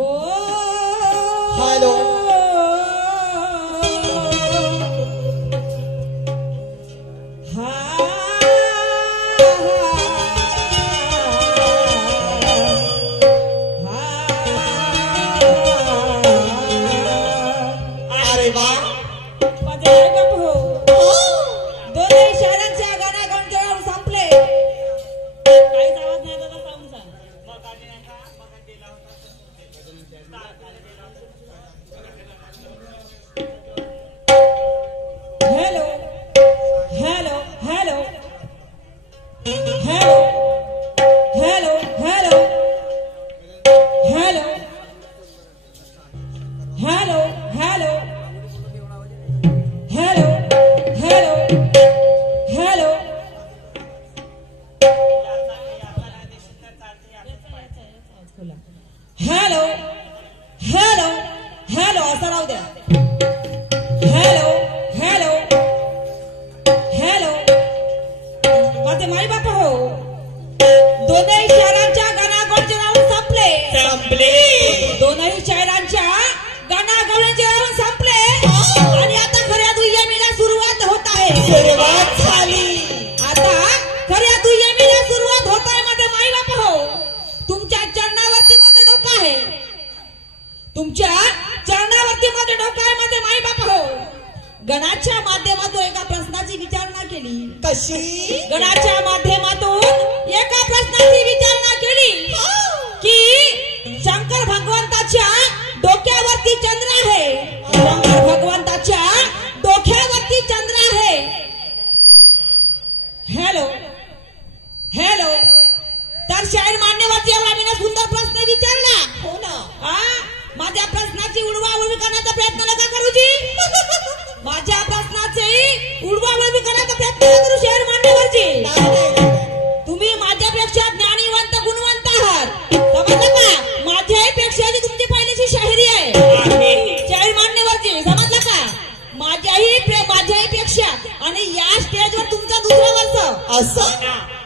Hello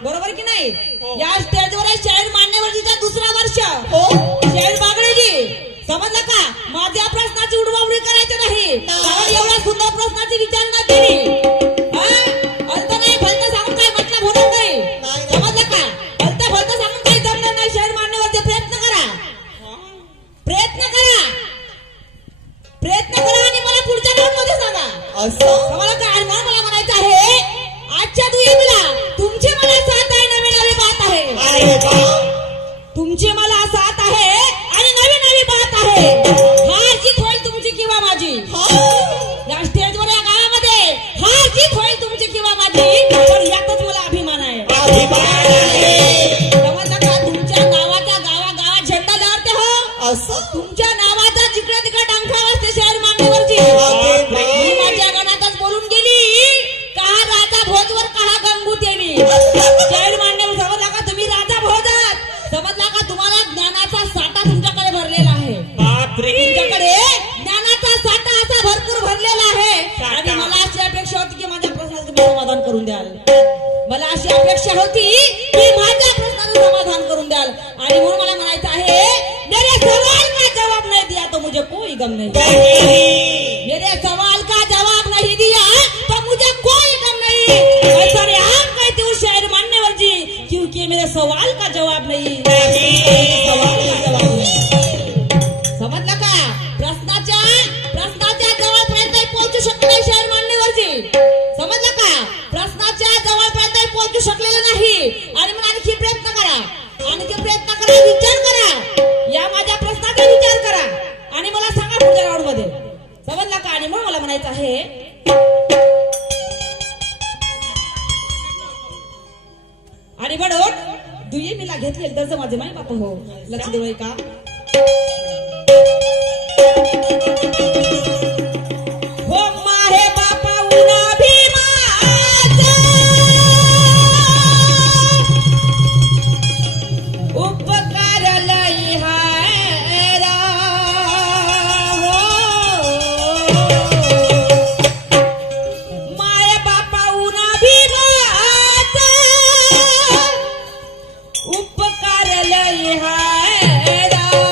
बरोबर की नाही या स्टेजवर शाहीर मान्यवरजीचा दुसरा वर्ष शाहीर बागडेजी समजलं का माझ्या प्रश्नाची उडवाउडी करायची नाही एवढ्या सुंदर प्रश्नाची विचारणा केली अर्थ नाही भलतं सांगून काय म्हटलं होणार नाही समजलं का अर्थ भलतं सांगून काही जमणार नाही शाहीर मान्यवरचे प्रयत्न करा आणि मला पुढच्या राऊंड मध्ये सांगा समजलं का आणि मला म्हणायचं आहे आजच्या दुय्यमीला तुमची मला साथ आहे नवी नवी बात आहे तुमची मला साथ आहे आणि नवी नवी बात आहे हार जीत होईल तुमची किंवा माझी या स्टेजवर या गावामध्ये हार जीत होईल तुमची किंवा माझी पण यातच मला अभिमान आहे समजलं का तुमच्या नावाचा गावागावात झेंडा लावते हो तुमच्या नावाचा जिकडे तिकडे डंका वाजते शहर मान्यवरची मी माझ्या गणातच बोलून गेली कहा राजा भोजवर कहा गंगू देवी शहर मान्यवर समजला का तुम्ही राजा भोजात समजला का तुम्हाला ज्ञानाचा साठा तुमच्याकडे भरलेला आहे तुमच्याकडे ज्ञानाचा साठा असा भरपूर भरलेला आहे आणि मला अशी अपेक्षा होती की माझ्या प्रश्नाचं समाधान करून द्याल मला अशी अपेक्षा होती की माझ्या प्रश्नाचं समाधान करून द्याल आणि म्हणून मला म्हणायचं आहे मेरे सवाल का जवाब नहीं दिया तो मुझे कोई गम नहीं मेरे सवाल का जवाब नहीं दिया तो मुझे कोई गम नहीं ऐसा आम कहती हूँ शायर मान्यवर जी क्योंकि मेरे सवाल का जवाब नहीं समजलं का प्रश्नाच्या जवळपर्यंत पोहोचू शकत नाही शायर मान्यवर जी समजलं का प्रश्नाच्या जवळपर्यंत पोहोचू शकलेलं नाही आणि मग आणखी प्रयत्न करा विचार करा या माझ्या प्रश्नाचा विचार करा आणि मला सांगा पुढच्या राऊंड मध्ये समजलं का आणि म्हणून मला म्हणायचं आहे आणि बडोट दुय्यमीला घेतलेलं त्याचं माझे माय बाप हो लक्ष देऊ का हो माहे बापा उना भीमाचा उपकार लई हारा हो माय बापा उना भीमाचा उपकार लई हारा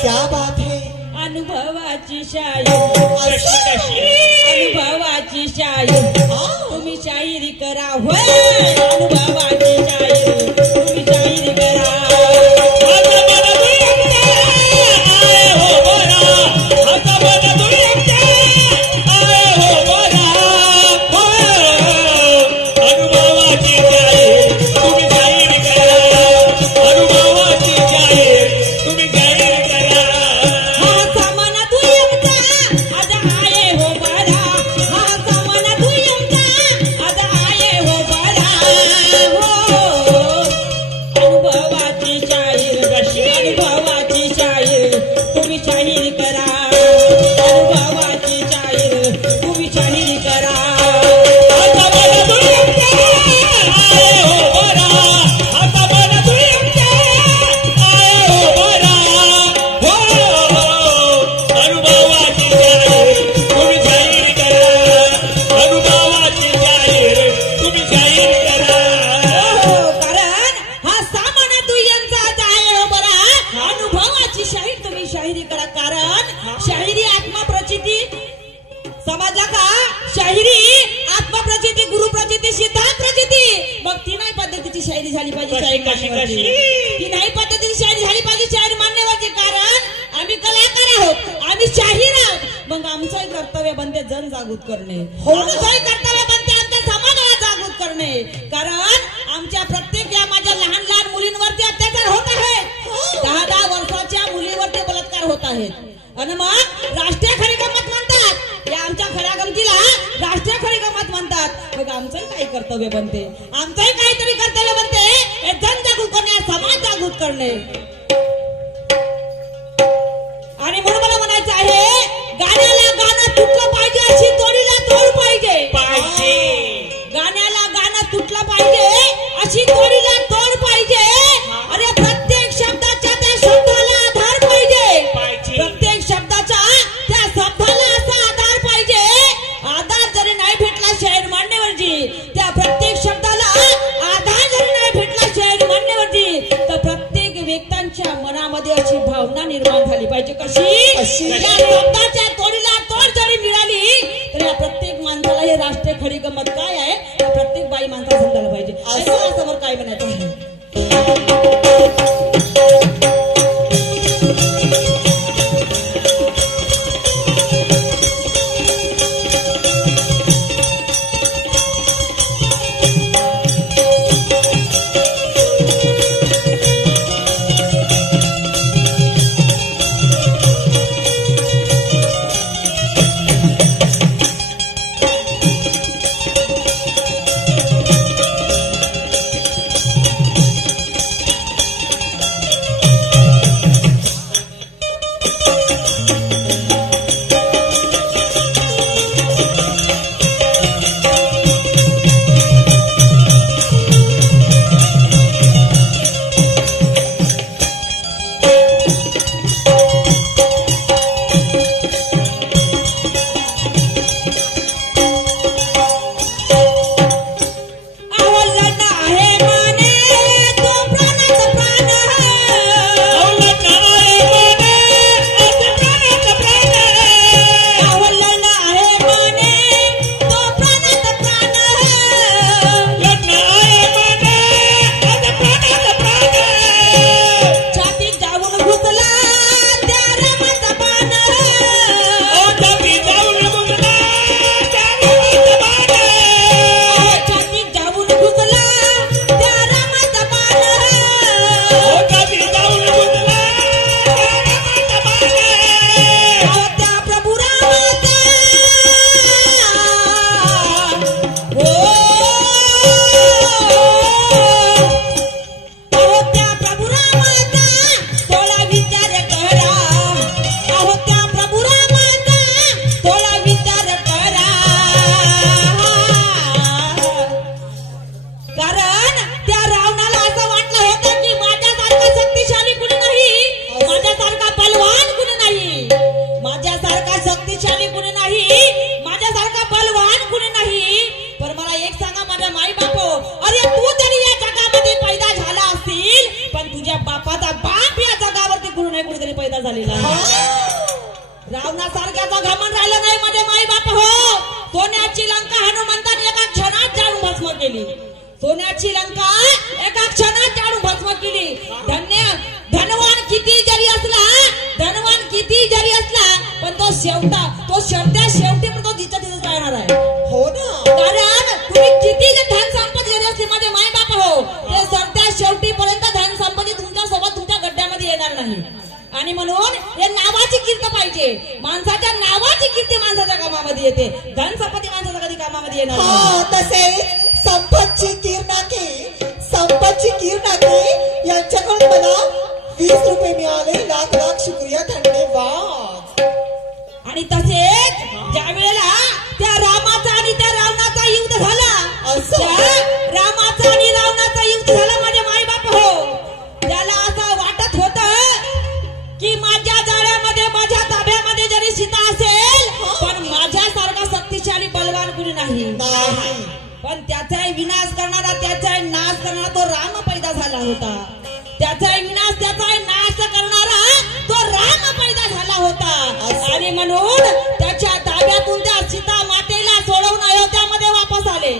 क्या बात है. अनुभवाची शायर अनुभवाची शायर तुम्ही शायरी करा होय अनुभवाची शायर तुम्ही शायरी करा ती नाही पद्धतीची शायरी झाली पाहिजे शायरी मान्यवरची कारण आम्ही कलाकार आहोत आम्ही शाहीर आहोत मग आमचंही कर्तव्य बनते जनजागृत करणे आमचंही कर्तव्य बनते आमच्या समाजाला जागृत करणे कारण आमच्या प्रत्येक या माझ्या लहान लहान मुलींवरती अत्याचार होत आहे 10-10 वर्षाच्या मुलीवरती बलात्कार होत आहेत आणि मग राष्ट्रीय खरी गंमत म्हणतात या आमच्या खऱ्या गमतीला राष्ट्रीय खरी गंमत म्हणतात मग आमचंही काही कर्तव्य बनते आमचंही काहीतरी कर्तव्य बनते हे जनजागृत करणे समाज जागृत करणे आणि म्हणून मला म्हणायचं आहे गाण्याला गाणं तुटलं पाहिजे अशी तोडीला तोड पाहिजे गाण्याला गाणं तुटलं पाहिजे अशी तोडीला तोड पाहिजे अरे प्रत्येक शब्दाच्या त्या शब्दाला आधार पाहिजे प्रत्येक शब्दाचा त्या शब्दाला असा आधार पाहिजे आधार जरी नाही भेटला शाहीर मान्यवरजी त्या प्रत्येक शब्दाला आधार जरी नाही भेटला शाहीर मान्यवरजी तर प्रत्येक व्यक्तीच्या मनामध्ये अशी भावना निर्माण झाली पाहिजे कशी या शब्दाच्या तोडीला तोड जरी मिळाली तर या प्रत्येक माणसाला हे राष्ट्रीय खरी गंमत काय आहे त्या प्रत्येक बाई माणसाला समजायला पाहिजे असं काय म्हणायचं आहे झालेला आहे. रावणासारख्याचा घमंड राहिला नाही मध्ये माई बाप हो. सोन्याची लंका हनुमंताने एका क्षणात जाळून भस्म केली. सोन्याची लंका एका क्षणात जाळून भस्म केली. धनवान किती जरी असला पण तो शेवटी पण तो जिथं तिथं राहणार आहे. हो ना. कारण तुम्ही किती धन संपत्ती जरी असली मध्ये माय बाप हो, ते सरत्या शेवटीपर्यंत धन संपत्ती तुमच्या सोबत तुमच्या गड्ड्यामध्ये येणार नाही. आणि म्हणून हे नावाची कीर्ती पाहिजे. माणसाच्या नावाची कीर्ती माणसाच्या कामामध्ये येते. धन संपत्ती माणसाच्या कधी कामामध्ये येणार नाही. तसे संपतची कीर्णाकी यांच्याकडून मला 20 रुपये मिळाले. लाख शुक्रिया, धन्यवाद. आणि तसेच ज्या वेळेला त्या रामाचा आणि त्या रावणाचा युद्ध झाला, रामाचा आणि रावणाचा युद्ध झाला माझे माय बाप हो, त्याला असं वाटत होत की माझ्या जाळ्यामध्ये माझ्या ताब्यामध्ये जरी सीता असेल पण माझ्यासारखा शक्तिशाली बलवान कुणी नाही. पण त्याचा विनाश करणारा, त्याचा नाश करणारा तो राम पैदा झाला होता. त्याचा विनाश, त्याचा नाश करणारा तो राम पैदा झाला होता. आणि म्हणून त्याच्या ताब्यातून त्या सीता मातेला सोडवून अयोध्यामध्ये वापस आले.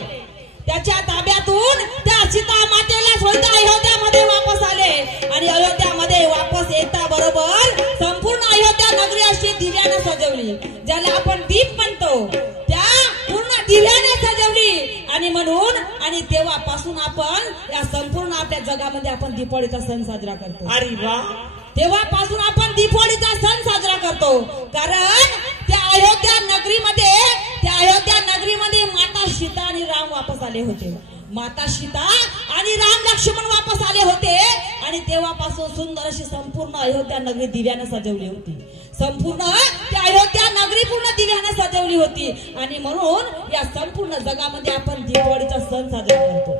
त्याच्या ताब्यातून त्या सीता मातेला सोडून अयोध्यामध्ये वापस आले. आणि अयोध्यामध्ये वापस येता बरोबर संपूर्ण अयोध्या नगरी अशी दिव्याने सजवली, ज्याला आपण दीप म्हणतो, त्या पूर्ण दिव्याने सजवली. आणि म्हणून आणि तेव्हापासून आपण या संपूर्ण आपल्या जगामध्ये आपण दीपावलीचा सण साजरा करतो. अरे वा. तेव्हापासून आपण दीपावलीचा सण साजरा करतो. कारण त्या अयोध्या नगरीमध्ये माता सीता आणि राम वापस आले होते. माता सीता आणि राम लक्ष्मण वापस आले होते. आणि तेव्हापासून सुंदर अशी संपूर्ण अयोध्या नगरी दिव्याने सजवली होती. संपूर्ण त्या अयोध्या नगरी पूर्ण दिव्याने सजवली होती. आणि म्हणून या संपूर्ण जगामध्ये आपण दीपावलीचा सण साजरा करतो.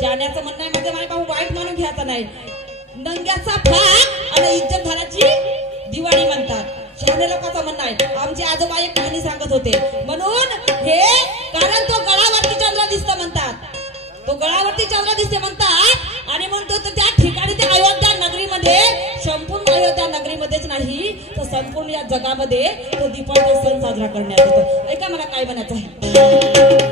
शाण्याचं म्हणणं आहे म्हणजे माझ्या भाऊ वाईट मानून घ्यायचं नाही. नंग्याचा फाक आणि इज्जत झाल्याची दिवाळी म्हणतात. शहाण्या लोकांचं म्हणणं आहे. आमचे आजोबा एक कहाणी सांगत होते. म्हणून हे कारण तो गळावरती चंद्र दिसतं म्हणतात. तो गळावरती चंद्र दिसते म्हणतात. आणि म्हणतो त्या ठिकाणी त्या अयोध्या नगरीमध्ये, संपूर्ण अयोध्या नगरीमध्येच नाही तर संपूर्ण या जगामध्ये तो दीपावलीचा सण साजरा करण्यात येतो. ऐका मला काय म्हणायचं आहे.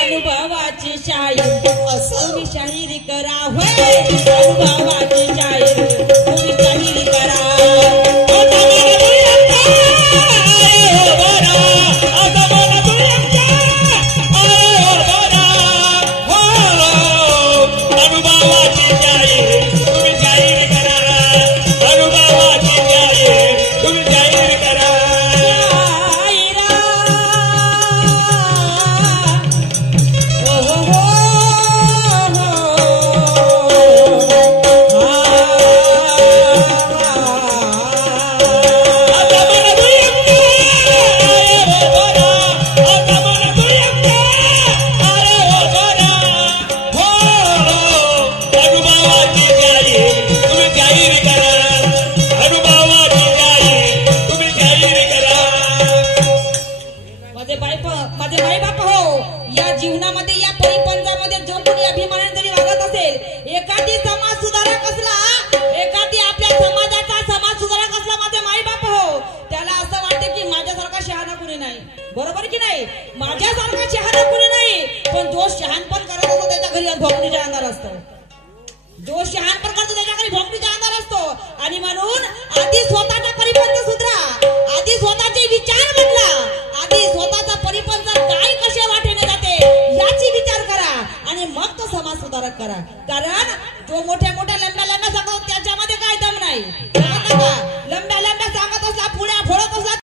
अनुभवाची शाहीर तुम्ही शाहिरी करा. होय अनुभवाची शाहीर तुम्ही शाहिरी करा. आणि म्हणून आधी स्वतःचा परिपंथ सुधरा, आधी स्वतःचे विचार बदला, आधी स्वतःचा परिपंथ काय कशा वाटेने जाते याची विचार करा आणि मग तो समाज सुधारक करा. कारण जो मोठ्या मोठ्या लंब्या सांगतो त्याच्यामध्ये काय दम नाही.